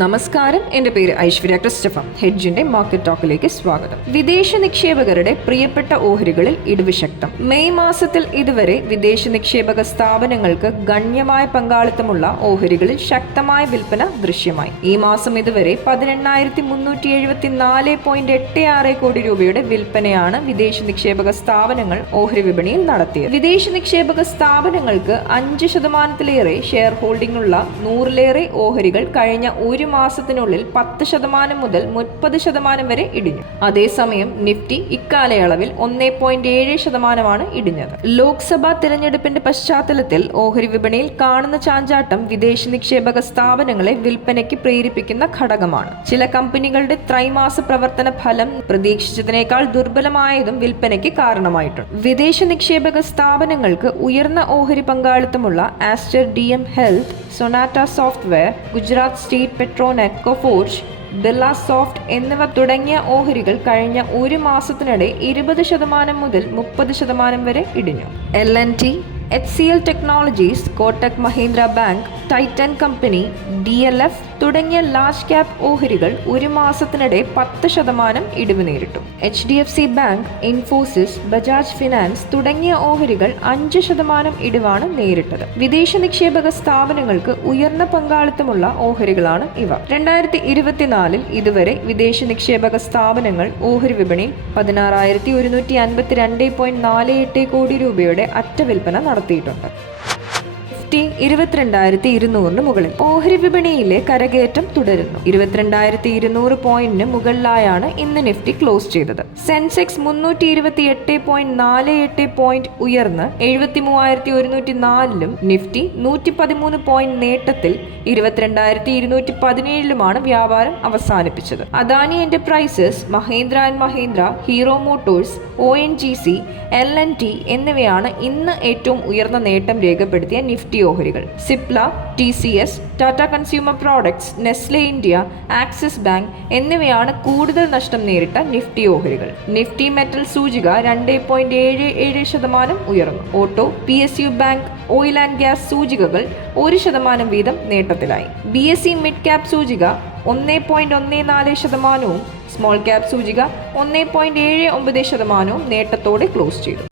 നമസ്കാരം. എന്റെ പേര് ഐശ്വര്യ ക്രിസ്റ്റഫ. ഹെഡ്ജിന്റെ മാർക്കറ്റ് ടോക്കിലേക്ക് സ്വാഗതം. വിദേശ നിക്ഷേപകരുടെ പ്രിയപ്പെട്ട ഓഹരികളിൽ ഇടിവ് ശക്തം. മെയ് മാസത്തിൽ ഇതുവരെ വിദേശ നിക്ഷേപക സ്ഥാപനങ്ങൾക്ക് ഗണ്യമായ പങ്കാളിത്തമുള്ള ഓഹരികളിൽ ശക്തമായ വിൽപ്പന ദൃശ്യമായി. ഈ മാസം ഇതുവരെ പതിനെണ്ണായിരത്തി മുന്നൂറ്റി എഴുപത്തി നാല് പോയിന്റ് എട്ട് ആറ് കോടി രൂപയുടെ വിൽപ്പനയാണ് വിദേശ നിക്ഷേപക സ്ഥാപനങ്ങൾ ഓഹരി വിപണിയിൽ നടത്തിയത്. വിദേശ നിക്ഷേപക സ്ഥാപനങ്ങൾക്ക് അഞ്ച് ശതമാനത്തിലേറെ ഷെയർ ഹോൾഡിംഗ് ഉള്ള നൂറിലേറെ ഓഹരികൾ കഴിഞ്ഞ ഒരു മാസത്തിനുള്ളിൽ പത്ത് ശതമാനം മുതൽ മുപ്പത് ശതമാനം വരെ ഇടിഞ്ഞു. അതേസമയം നിഫ്റ്റി ഇക്കാലയളവിൽ ഒന്നേ പോയിന്റ് ഏഴ് ശതമാനമാണ് ഇടിഞ്ഞത്. ലോക്സഭാ തിരഞ്ഞെടുപ്പിന്റെ പശ്ചാത്തലത്തിൽ ഓഹരി വിപണിയിൽ കാണുന്ന ചാഞ്ചാട്ടം വിദേശ നിക്ഷേപക സ്ഥാപനങ്ങളെ വിൽപ്പനയ്ക്ക് പ്രേരിപ്പിക്കുന്ന ഘടകമാണ്. ചില കമ്പനികളുടെ ത്രൈമാസ പ്രവർത്തന ഫലം പ്രതീക്ഷിച്ചതിനേക്കാൾ ദുർബലമായതും വിൽപ്പനയ്ക്ക് കാരണമായിട്ടുണ്ട്. വിദേശ നിക്ഷേപക സ്ഥാപനങ്ങൾക്ക് ഉയർന്ന ഓഹരി പങ്കാളിത്തമുള്ള Aster D M Health Sonata Software Gujarat State Petronet Coforge Birla Soft എന്നിവ തുടങ്ങിയ ഓഹരികൾ കഴിഞ്ഞ ഒരു മാസത്തിനിടെ ഇരുപത് ശതമാനം മുതൽ മുപ്പത് ശതമാനം വരെ ഇടിഞ്ഞു. L N T H C L Technologies Kotak Mahindra Bank Titan Company D L F തുടങ്ങിയ ലാർജ് ക്യാപ് ഓഹരികൾ ഒരു മാസത്തിനിടെ പത്ത് ശതമാനം ഇടിവ് നേരിട്ടു. H D F C Bank Infosys Bajaj Finance തുടങ്ങിയ ഓഹരികൾ അഞ്ച് ശതമാനം ഇടിവാണ് നേരിട്ടത്. വിദേശ നിക്ഷേപക സ്ഥാപനങ്ങൾക്ക് ഉയർന്ന പങ്കാളിത്തമുള്ള ഓഹരികളാണ് ഇവ. രണ്ടായിരത്തി ഇരുപത്തിനാലിൽ ഇതുവരെ വിദേശ നിക്ഷേപക സ്ഥാപനങ്ങൾ ഓഹരി വിപണി പതിനാറായിരത്തി ഒരുന്നൂറ്റി അൻപത്തി രണ്ട് പോയിന്റ് നാല് എട്ട് കോടി രൂപയുടെ അറ്റ വിൽപ്പന നടത്തിയിട്ടുണ്ട്. നിഫ്റ്റി ഇരുപത്തിരണ്ടായിരത്തി ഇരുന്നൂറിന് മുകളിൽ. ഓഹരി വിപണിയിലെ കരകയറ്റം തുടരുന്നു. ഇരുപത്തിരണ്ടായിരത്തി ഇരുന്നൂറ് പോയിന്റിന് മുകളിലായാണ് ഇന്ന് നിഫ്റ്റി ക്ലോസ് ചെയ്തത്. സെൻസെക്സ് മുന്നൂറ്റി ഇരുപത്തി എട്ട് പോയിന്റ് നാല് എട്ട് പോയിന്റ് ഉയർന്ന് എഴുപത്തി മൂവായിരത്തി ഒരുന്നൂറ്റി നാലിലും നിഫ്റ്റി നൂറ്റി പതിമൂന്ന് പോയിന്റ് നേട്ടത്തിൽ ഇരുപത്തിരണ്ടായിരത്തി ഇരുന്നൂറ്റി പതിനേഴിലുമാണ് വ്യാപാരം അവസാനിപ്പിച്ചത്. Adani Enterprises Mahindra and Mahindra Hero Motors O N G C L N T എന്നിവയാണ് ഇന്ന് ഏറ്റവും ഉയർന്ന നേട്ടം രേഖപ്പെടുത്തിയ നിഫ്റ്റി ഓഹരികൾ. Cipla T C S Tata Consumer Products Nestle India Axis Bank എന്നിവയാണ് കൂടുതൽ നഷ്ടം നേരിട്ട നിഫ്റ്റി ഓഹരികൾ. നിഫ്റ്റി മെറ്റൽ സൂചിക രണ്ട് പോയിന്റ് ഏഴ് ഏഴ് ശതമാനം ഉയർന്നു. Auto P S U bank oil and gas സൂചികകൾ ഒരു ശതമാനം വീതം നേട്ടത്തിലായി. B S C mid cap സൂചിക ഒന്ന് പോയിന്റ് ഒന്ന് നാല് ശതമാനവും സ്മോൾ ക്യാപ് സൂചിക ഒന്ന് പോയിന്റ് ഏഴ് ഒമ്പത് ശതമാനവും നേട്ടത്തോടെ ക്ലോസ് ചെയ്തു.